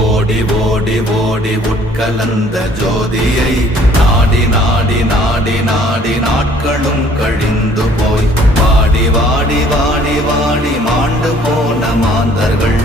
ஓடி ஓடி ஓடி உட்கலந்த ஜோதியை நாடி நாடி நாடி நாடி நாட்களும் கழிந்து போய் வாடி வாடி வாடி வாடி மாண்டு போன மாந்தர்கள்